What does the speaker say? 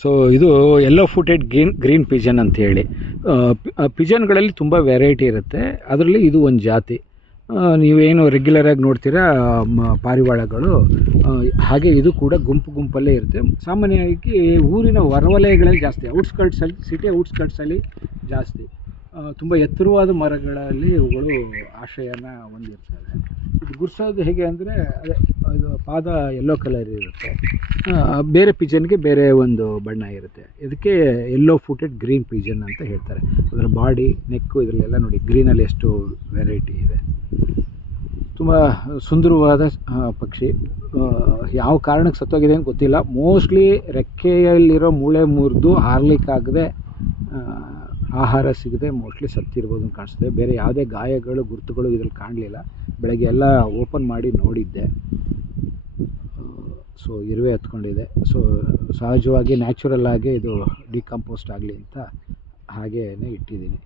So ಇದು ಎಲ್ಲೋ footed green Pigeon ಅಂತ ಹೇಳಿ. ಪಿಜನ್ಗಳಲ್ಲಿ ತುಂಬ ವೆರೈಟಿ ಇರುತ್ತೆ. ಅದರಲ್ಲಿ ಇದು ಒಂದು ಜಾತಿ. ನೀವೇನು ರೆಗ್ಯುಲರಾಗಿ ನೋಡ್ತೀರಾ ಪಾರಿವಾಳಗಳು, ಹಾಗೆ ಇದು ಕೂಡ ಗುಂಪು ಗುಂಪಲ್ಲೇ ಇರುತ್ತೆ. ಸಾಮಾನ್ಯವಾಗಿ ಊರಿನ ಹೊರವಲಯಗಳಲ್ಲಿ ಜಾಸ್ತಿ, ಔಟ್ಸ್ಕರ್ಟ್ಸಲ್ಲಿ, ಸಿಟಿ ಔಟ್ಸ್ಕರ್ಟ್ಸಲ್ಲಿ ಜಾಸ್ತಿ. ತುಂಬ ಎತ್ತರವಾದ ಮರಗಳಲ್ಲಿ ಇವುಗಳು ಆಶ್ರಯನ ಹೊಂದಿರ್ತವೆ. ಇದು ಗುರ್ಸೋದು ಹೇಗೆ ಅಂದರೆ, ಅದು ಪಾದ ಯೆಲ್ಲೋ ಕಲರ್ ಇರುತ್ತೆ, ಬೇರೆ ಪಿಜನ್ಗೆ ಬೇರೆ ಒಂದು ಬಣ್ಣ ಇರುತ್ತೆ. ಇದಕ್ಕೆ ಯೆಲ್ಲೋ ಫುಟೆಡ್ ಗ್ರೀನ್ ಪಿಜನ್ ಅಂತ ಹೇಳ್ತಾರೆ. ಅದರ ಬಾಡಿ, ನೆಕ್ಕು ಇದರಲ್ಲೆಲ್ಲ ನೋಡಿ ಗ್ರೀನಲ್ಲಿ ಎಷ್ಟು ವೆರೈಟಿ ಇದೆ. ತುಂಬ ಸುಂದರವಾದ ಪಕ್ಷಿ. ಯಾವ ಕಾರಣಕ್ಕೆ ಸತ್ತೋಗಿದೆ ಅಂತ ಗೊತ್ತಿಲ್ಲ. ಮೋಸ್ಟ್ಲಿ ರೆಕ್ಕೆಯಲ್ಲಿರೋ ಮೂಳೆ ಮುರಿದು ಹಾರಲಿಕ್ಕಾಗದೆ, ಆಹಾರ ಸಿಗದೆ ಮೋಸ್ಟ್ಲಿ ಸತ್ತಿರ್ಬೋದು ಅಂತ ಕಾಣಿಸ್ತದೆ. ಬೇರೆ ಯಾವುದೇ ಗಾಯಗಳು, ಗುರುತುಗಳು ಇದರಲ್ಲಿ ಕಾಣಲಿಲ್ಲ. ಬೆಳಗ್ಗೆ ಎಲ್ಲ ಓಪನ್ ಮಾಡಿ ನೋಡಿದ್ದೆ. ಸೊ ಇರುವೆ ಹತ್ಕೊಂಡಿದೆ. ಸೊ ಸಹಜವಾಗಿ ನ್ಯಾಚುರಲ್ ಆಗಿ ಇದು ಡಿಕಂಪೋಸ್ಟ್ ಆಗಲಿ ಅಂತ ಹಾಗೇ ಇಟ್ಟಿದ್ದೀನಿ.